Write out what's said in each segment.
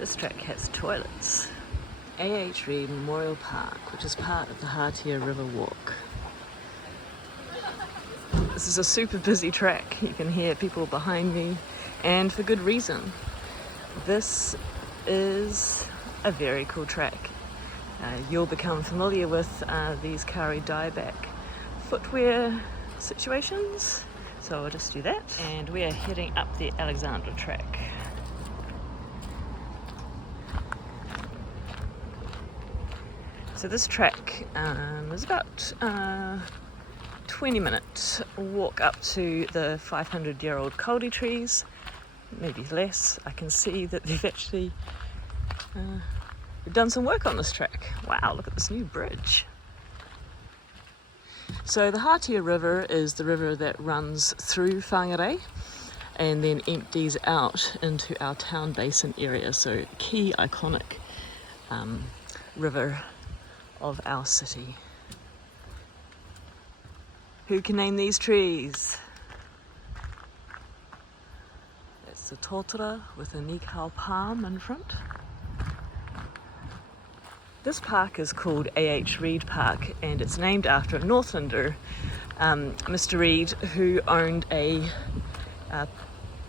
This track has toilets. A.H. Reid Memorial Park, which is part of the Hatea River Walk. This is a super busy track. You can hear people behind me, and for good reason. This is a very cool track. You'll become familiar with these Kauri dieback footwear situations, so I'll just do that. And we are heading up the Alexandra track. So this track is about 20-minute walk up to the 500-year-old Kauri trees, maybe less. I can see that they've actually done some work on this track. Wow, look at this new bridge. So the Hatea River is the river that runs through Whangarei and then empties out into our town basin area. So key iconic river of our city. Who can name these trees? That's the Totara with a Nikau palm in front. This park is called A.H. Reid Park, and it's named after a Northlander, Mr. Reid, who owned a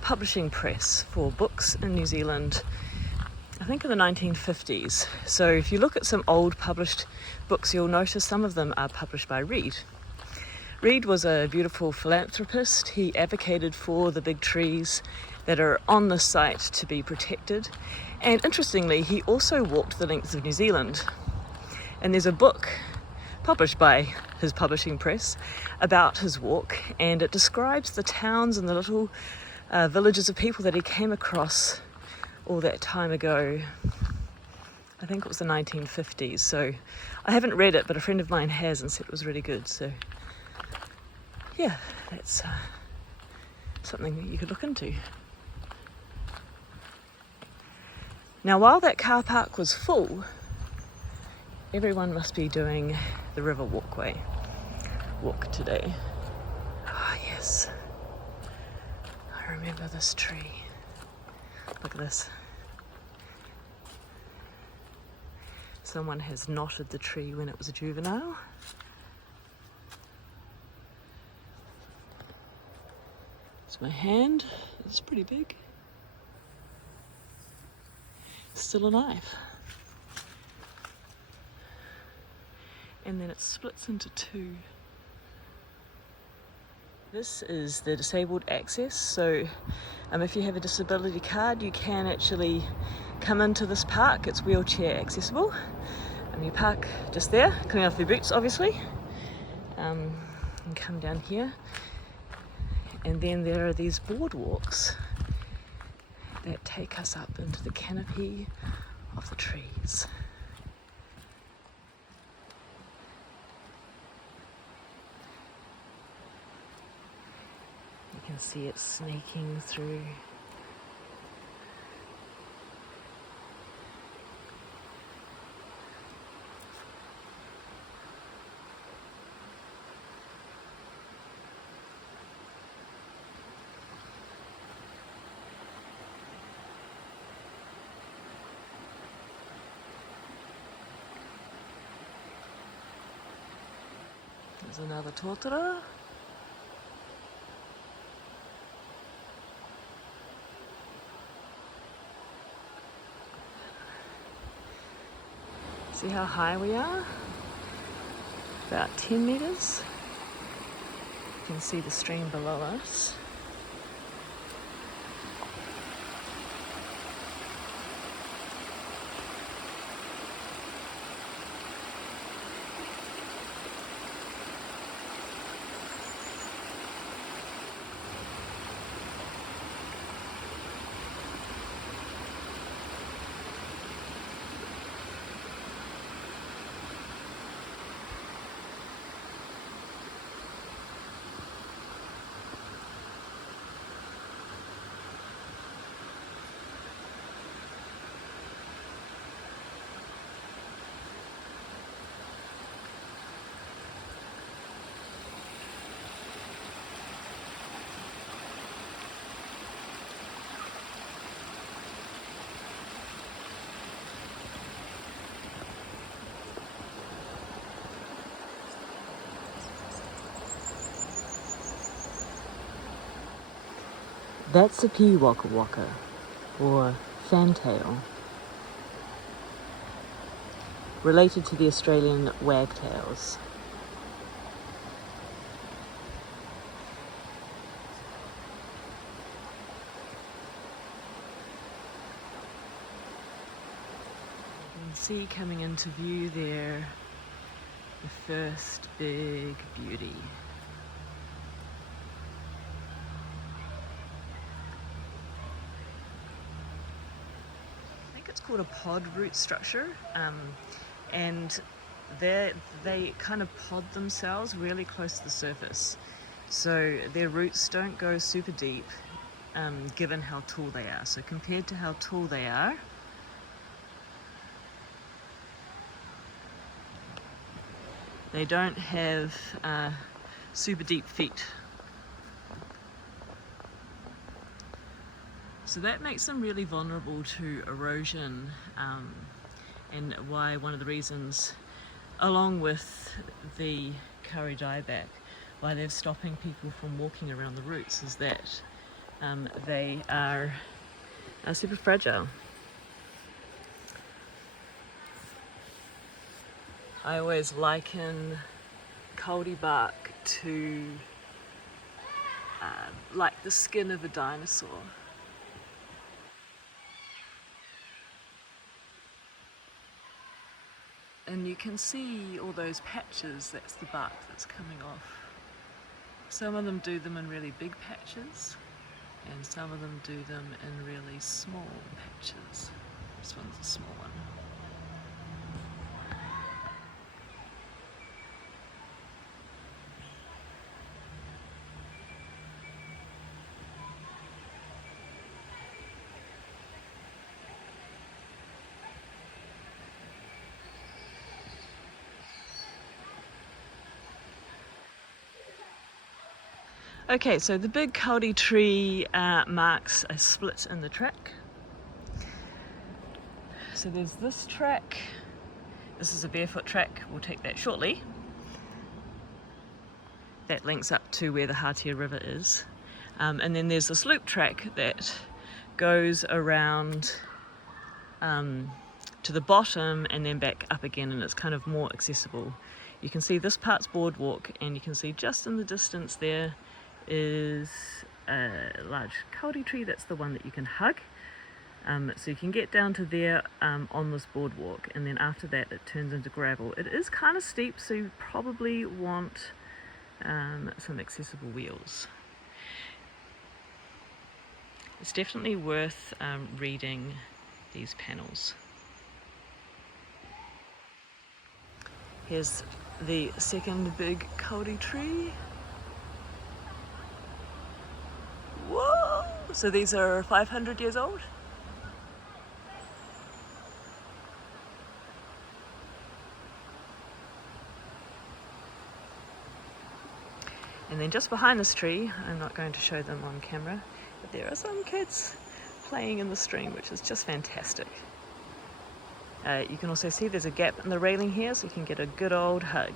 publishing press for books in New Zealand, I think in the 1950s. So if you look at some old published books, you'll notice some of them are published by Reid. Reid was a beautiful philanthropist. He advocated for the big trees that are on the site to be protected. And interestingly, he also walked the length of New Zealand. And there's a book published by his publishing press about his walk, and it describes the towns and the little villages of people that he came across all that time ago. I think it was the 1950s. So I haven't read it, but a friend of mine has and said it was really good. So yeah, that's something that you could look into. Now, while that car park was full, everyone must be doing the river walkway walk today. Ah, yes. I remember this tree. Look at this. Someone has knotted the tree when it was a juvenile. It's my hand. It's pretty big. Still alive. And then it splits into two. This is the disabled access, so if you have a disability card, you can actually come into this park. It's wheelchair accessible. You park just there, clean off your boots obviously, and come down here. And then there are these boardwalks that take us up into the canopy of the trees. You can see it snaking through. There's another Totara. See how high we are? About 10 meters. You can see the stream below us. That's a pea waka waka, or fantail, related to the Australian wagtails. You can see coming into view there the first big beauty. I think it's called a pod root structure, and they kind of pod themselves really close to the surface, so their roots don't go super deep, given how tall they are. So compared to how tall they are, they don't have super deep feet. So that makes them really vulnerable to erosion, and why one of the reasons, along with the Kauri dieback, why they're stopping people from walking around the roots is that they are super fragile. I always liken Kauri bark to like the skin of a dinosaur. And you can see all those patches, that's the bark that's coming off. Some of them do them in really big patches, and some of them do them in really small patches. This one's a small one. Okay, so the big Kauri tree marks a split in the track. So there's this track. This is a barefoot track, we'll take that shortly. That links up to where the Hatea River is. And then there's this loop track that goes around to the bottom and then back up again, and it's kind of more accessible. You can see this part's boardwalk, and you can see just in the distance there is a large Kauri tree. That's the one that you can hug. So you can get down to there on this boardwalk, and then after that it turns into gravel. It is kind of steep, so you probably want some accessible wheels. It's definitely worth reading these panels. Here's the second big Kauri tree. Whoa! So these are 500 years old? And then just behind this tree, I'm not going to show them on camera, but there are some kids playing in the stream, which is just fantastic. You can also see there's a gap in the railing here, so you can get a good old hug.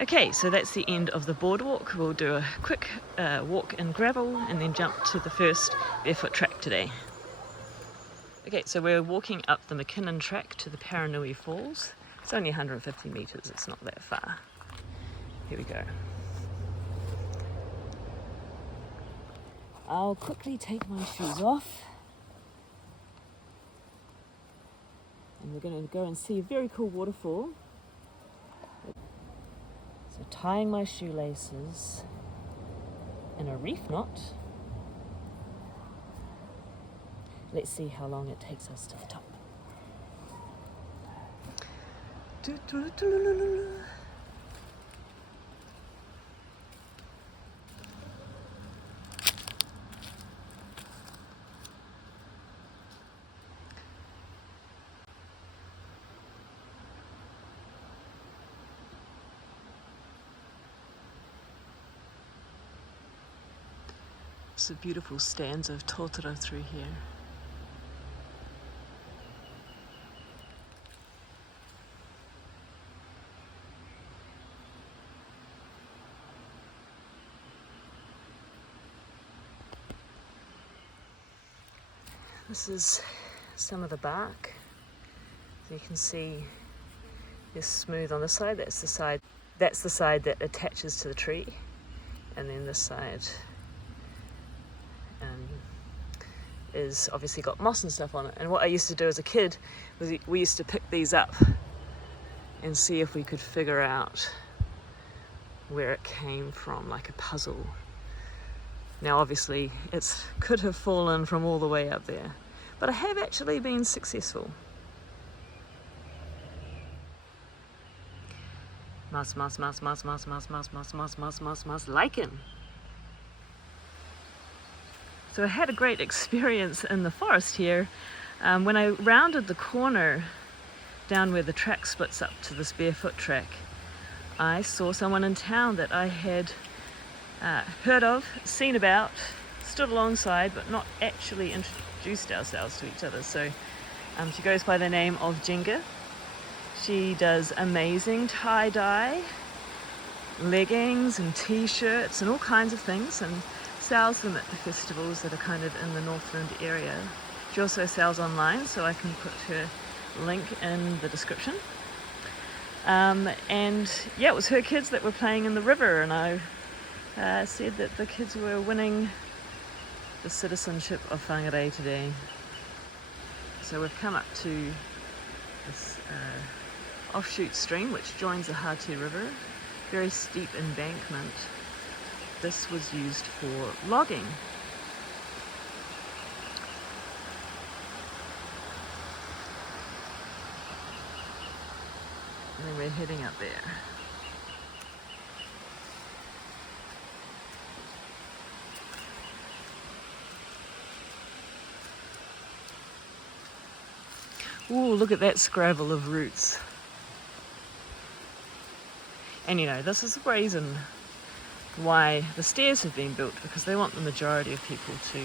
Okay, so that's the end of the boardwalk. We'll do a quick walk in gravel and then jump to the first barefoot track today. Okay, so we're walking up the McKinnon Track to the Paranui Falls. It's only 150 metres, it's not that far. Here we go. I'll quickly take my shoes off. And we're going to go and see a very cool waterfall. So tying my shoelaces in a reef knot. Let's see how long it takes us to the top. It's a beautiful stanza of Totara through here. This is some of the bark. So you can see this smooth on the side. That's the side that attaches to the tree, and then this side is obviously got moss and stuff on it. And what I used to do as a kid was we used to pick these up and see if we could figure out where it came from, like a puzzle. Now obviously it could have fallen from all the way up there, but I have actually been successful. Mus, lichen. So I had a great experience in the forest here. When I rounded the corner down where the track splits up to this barefoot track, I saw someone in town that I had heard of, seen about, stood alongside, but not actually introduced ourselves to each other. So she goes by the name of Jinga. She does amazing tie-dye, leggings and t-shirts and all kinds of things, and sells them at the festivals that are kind of in the Northland area. She also sells online, so I can put her link in the description. And yeah, it was her kids that were playing in the river, and I said that the kids were winning the citizenship of Whangarei today. So we've come up to this offshoot stream which joins the Hatea River, very steep embankment. This was used for logging. And then we're heading up there. Ooh, look at that scrabble of roots. And you know, this is the reason why the stairs have been built, because they want the majority of people to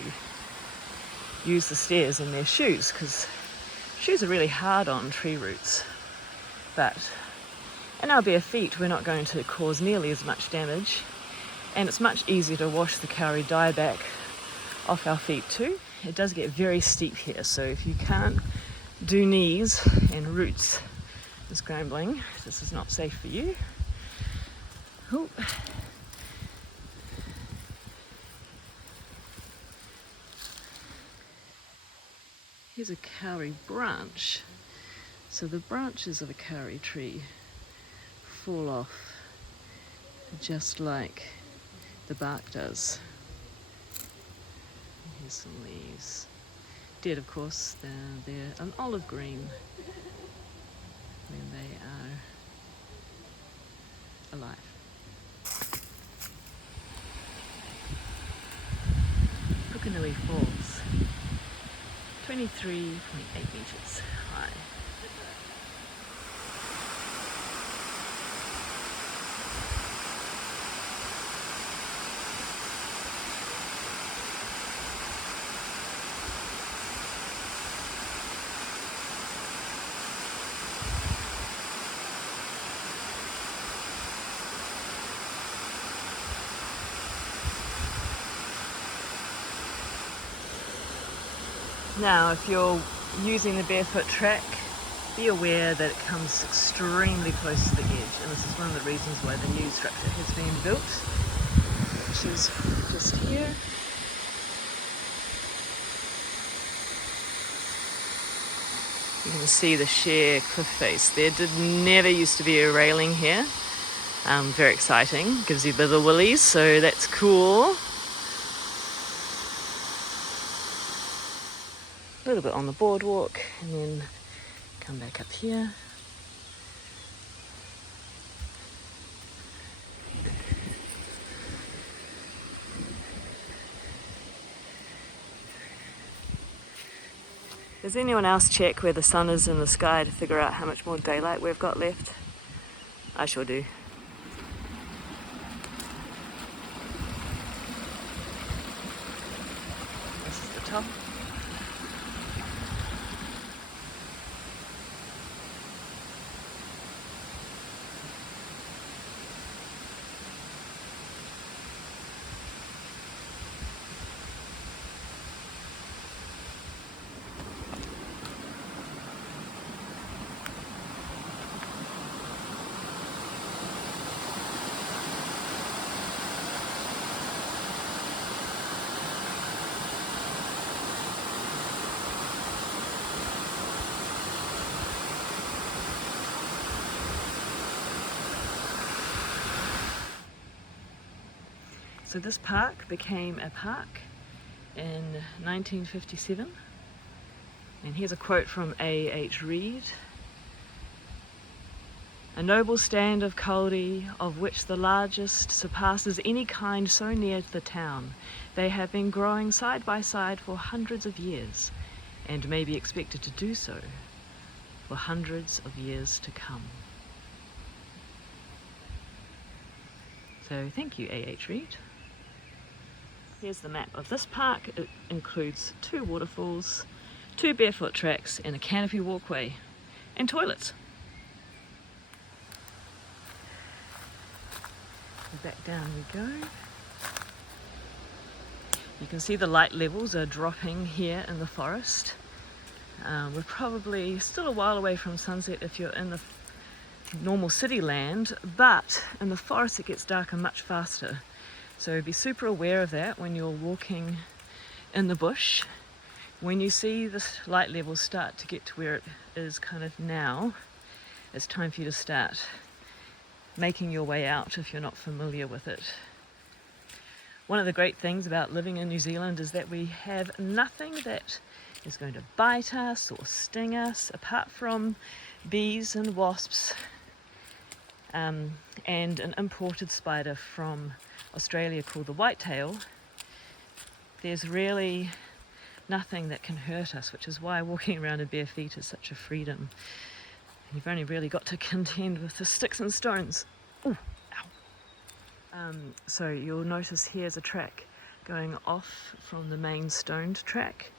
use the stairs in their shoes, because shoes are really hard on tree roots. But in our bare feet we're not going to cause nearly as much damage, and it's much easier to wash the Kauri dieback off our feet too. It does get very steep here, so if you can't do knees and roots and scrambling, this is not safe for you. Ooh. Here's a kauri branch. So the branches of a kauri tree fall off just like the bark does. Here's some leaves. Dead, of course. They're an olive green when they are alive. Pukenui Falls, 23.8 meters high. Now, if you're using the barefoot track, be aware that it comes extremely close to the edge, and this is one of the reasons why the new structure has been built, which is just here. You can see the sheer cliff face. There never used to be a railing here. Very exciting, gives you a bit of the willies, so that's cool. A little bit on the boardwalk and then come back up here. Does anyone else check where the sun is in the sky to figure out how much more daylight we've got left? I sure do. This is the top. So this park became a park in 1957, and here's a quote from A.H. Reid. "A noble stand of kauri, of which the largest surpasses any kind so near to the town. They have been growing side by side for hundreds of years, and may be expected to do so for hundreds of years to come." So thank you, A.H. Reid. Here's the map of this park. It includes 2 waterfalls, 2 barefoot tracks, and a canopy walkway, and toilets. And back down we go. You can see the light levels are dropping here in the forest. We're probably still a while away from sunset if you're in the normal city land, but in the forest it gets darker much faster. So be super aware of that when you're walking in the bush. When you see the light levels start to get to where it is kind of now, it's time for you to start making your way out if you're not familiar with it. One of the great things about living in New Zealand is that we have nothing that is going to bite us or sting us apart from bees and wasps, and an imported spider from Australia called the whitetail. There's really nothing that can hurt us, which is why walking around in bare feet is such a freedom. You've only really got to contend with the sticks and stones. Ooh, ow. So you'll notice here's a track going off from the main stoned track.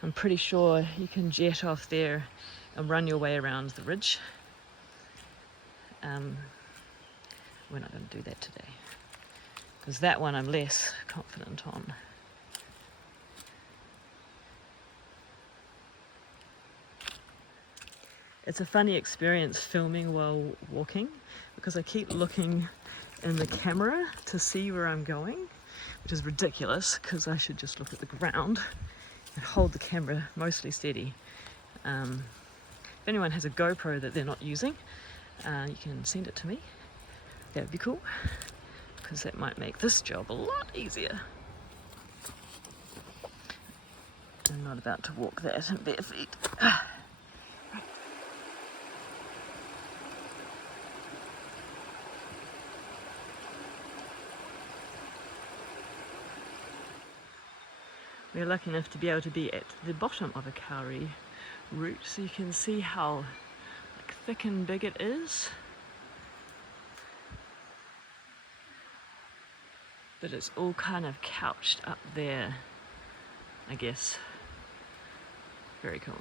I'm pretty sure you can jet off there and run your way around the ridge. We're not going to do that today, because that one I'm less confident on. It's a funny experience filming while walking, because I keep looking in the camera to see where I'm going, which is ridiculous because I should just look at the ground and hold the camera mostly steady. If anyone has a GoPro that they're not using, you can send it to me. That would be cool, because that might make this job a lot easier. I'm not about to walk that in bare feet. We're lucky enough to be able to be at the bottom of a Kauri route, so you can see how thick and big it is. But it's all kind of couched up there, I guess. Very cool.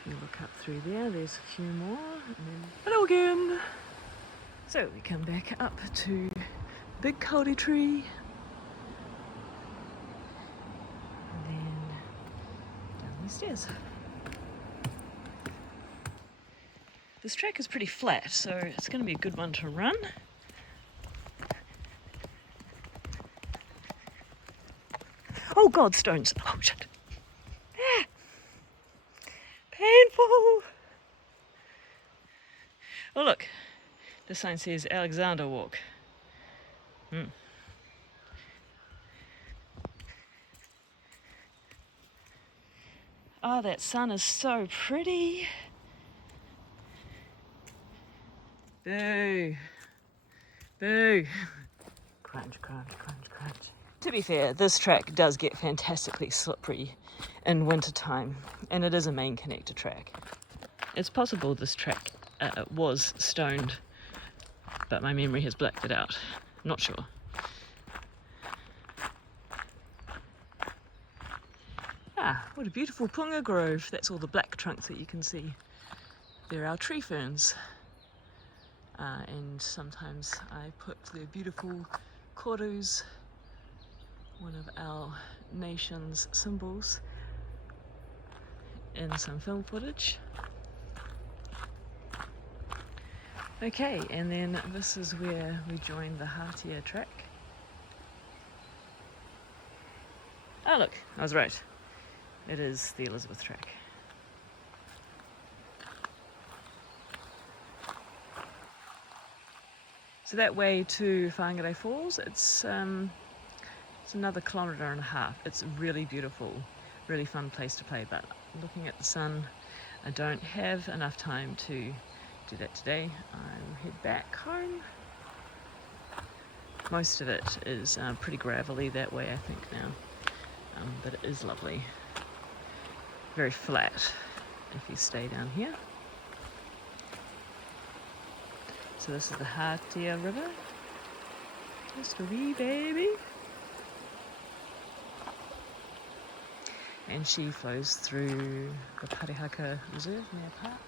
If you look up through there, there's a few more. And then hello again! So we come back up to big kauri tree. And then down the stairs. This track is pretty flat, so it's going to be a good one to run. Oh God, stones! Oh shit! Ah. Painful! Oh look, the sign says Alexander Walk. Oh, that sun is so pretty. Boo! Boo! Crunch, crunch, crunch, crunch. To be fair, this track does get fantastically slippery in winter time, and it is a main connector track. It's possible this track was stoned, but my memory has blacked it out. Not sure. Ah, what a beautiful Punga grove. That's all the black trunks that you can see. They're our tree ferns. And sometimes I put the beautiful korus, one of our nation's symbols, in some film footage. Okay, and then this is where we join the Hatea Track. Oh look, I was right. It is the Elizabeth Track. So that way to Whangarei Falls, it's another 1.5 kilometres. It's really beautiful, really fun place to play, but looking at the sun, I don't have enough time to do that today. I'll head back home. Most of it is pretty gravelly that way, I think now, but it is lovely. Very flat if you stay down here. So this is the Hatea River, just a wee baby. And she flows through the Parihaka Reserve near Park.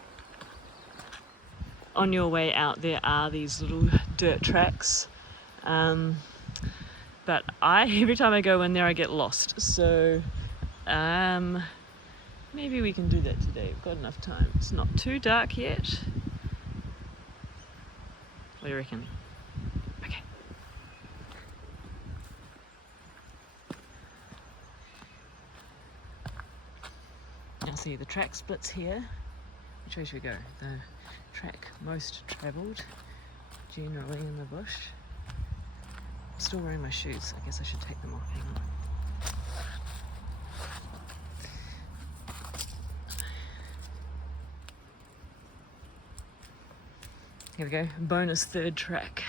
On your way out there are these little dirt tracks, but every time I go in there I get lost, so maybe we can do that today. We've got enough time. It's not too dark yet. What do you reckon? Okay. Now see, the track splits here. Which way should we go? The track most travelled, generally in the bush. I'm still wearing my shoes. I guess I should take them off. Hang on. Here we go, bonus third track.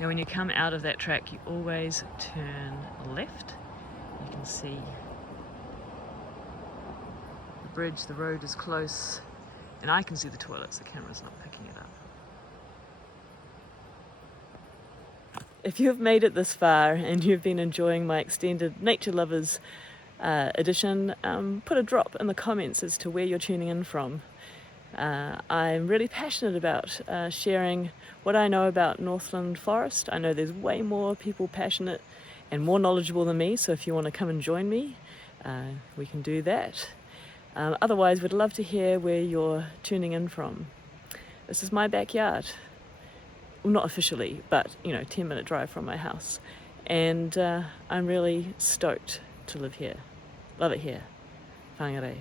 Now when you come out of that track, you always turn left. You can see the bridge, the road is close, and I can see the toilets, the camera's not picking it up. If you've made it this far and you've been enjoying my extended Nature Lovers edition, put a drop in the comments as to where you're tuning in from. I'm really passionate about sharing what I know about Northland Forest. I know there's way more people passionate and more knowledgeable than me, so if you want to come and join me, we can do that. Otherwise, we'd love to hear where you're tuning in from. This is my backyard. Well, not officially, but 10-minute drive from my house, and I'm really stoked to live here. Love it here. Whangarei.